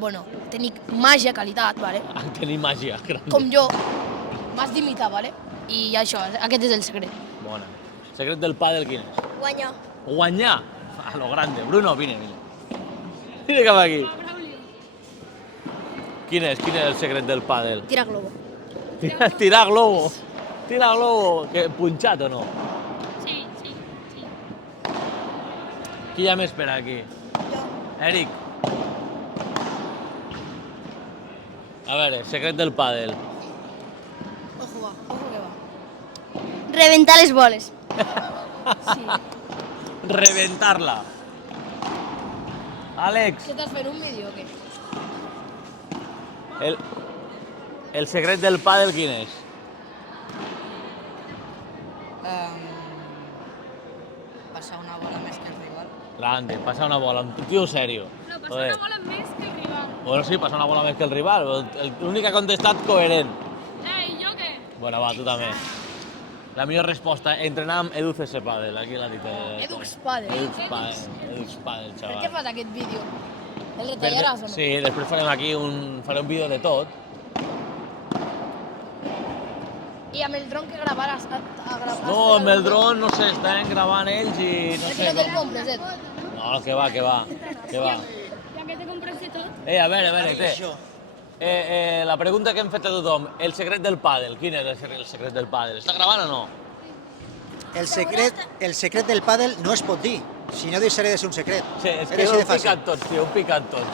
bueno, tenir màgia, qualitat, vale? Tenir màgia, grande. Com jo, m'has d'imitar, vale? I això, aquest és el secret. Bona. Secret del pàdel quin és? Guanyar. Guanyar. A lo grande. Bruno, vine. Vine cap aquí. Quin és el secret del pàdel? Tirar globo. Tirar globo. Tirar globo. Punxat o no? Sí. Qui hi ha més per aquí? Jo. Eric. A veure, secret del pàdel. Ojo que va. Reventar les boles. Sí. Reventar-la. Àlex, Què estàs fent, un vídeo o què? el secret del pàdel quin és? Passar una bola més que el rival. Grande, passar una bola. Un tio serio. No, passar Joder. una bola més que el rival. Bueno, sí, passar una bola més que el rival. L'únic que ha contestat coherent. I jo què? Bueno, va, tu també. La millor resposta, entrenar amb Edu CS Padel, aquí l'ha dit. Edux Padel. Edux Padel, Per què xaval. fas aquest vídeo? El retallaràs o no? Sí, després farem aquí faré un vídeo de tot. I amb el dron que gravaràs? No, amb el dron, no sé, estan gravant ells i no Per sé què no te'l com. compres, Ed? No, que va. Ja que te compres de tot. A veure, té. La pregunta que hem fet a tothom, el secret del pàdel, quin és el secret del pàdel? Està gravant o no? El secret del pàdel no es pot dir, si no deixaré de ser un secret. Sí, és Era que així heu de fàcil. picat tots, tio, heu picat tots.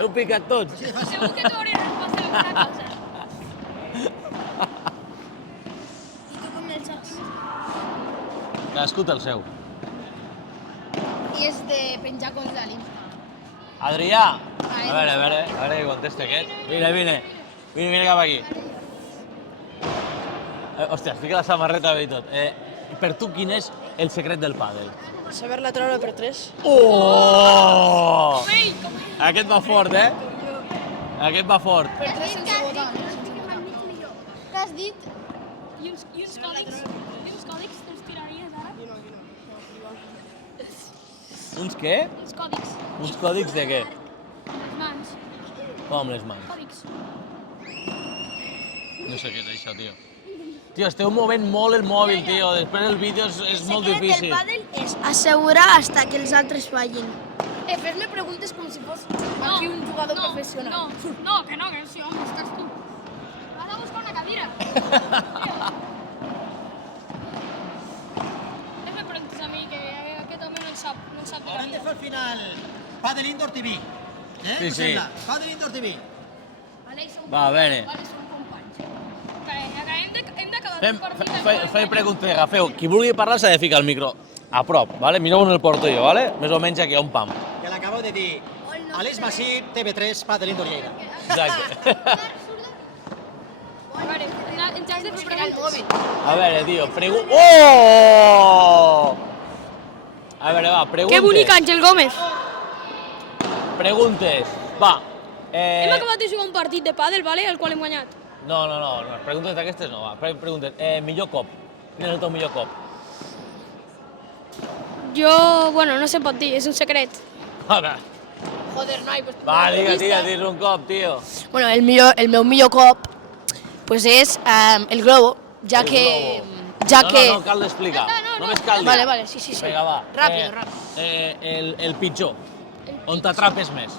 Heu picat tots. Segur que t'hauré respost a alguna cosa. I tu com el saps? Cadascú té el seu. I és de penjar coses a l'Insta. Adrià! A veure que contesta aquest. Vine cap aquí. Hòstia, es fica la samarreta bé i tot. Per tu, quin és el secret del pàdel? Saber-la treure per 3. Oh! Ei, com Aquest va fort, Aquest va fort. Per tres sense votar. Què has dit? I uns còdics te'ls tiraries ara? Uns què? Uns còdics. Uns còdics de què? Les mans. Com amb les mans? Còdics. No sé què és això, tio. Tio, esteu movent molt el mòbil, tio. Després el vídeo és molt difícil. El pàdel és assegurar hasta que els altres fallin. Fes-me preguntes com si fos aquí un jugador professional. Que sí, home, estàs tu. Vas a buscar una cadira. Fes-me preguntes a mi, que aquest home no en sap de la Hem de vida. fer al final Padel Indoor TV. Sí, Us sí. sembla? Padel Indoor TV. Va, a veure. Vale, som companys. Hem d'acabar Fem, el partit. fem preguntes, agafeu. Qui vulgui parlar s'ha de ficar el micro a prop, vale? Mireu on el porto jo, vale? Més o menys aquí a un pam. Que l'acabeu de dir. Aleix Masip, TV3, Padel Indoor Lleida. Exacte. A veure, ens has de fer preguntes. A veure, tio, Oh! A veure, va, preguntes. Que bonic, Àngel Gómez. Preguntes. Va. Hem acabat de jugar un partit de pàdel, vale? El qual hem guanyat. No, les preguntes d'aquestes no, va. Preguntes. Millor cop. Quin és el teu millor cop? Jo, bueno, no se pot dir, és un secret. Va, Joder, noi, pues... digues un cop, tio. Bueno, el meu millor cop pues és el globo, ja que... No, cal d'explicar. Només cal dir. Vale, sí. Vinga, va. Ràpid. El pitjor. On t'atrapes més.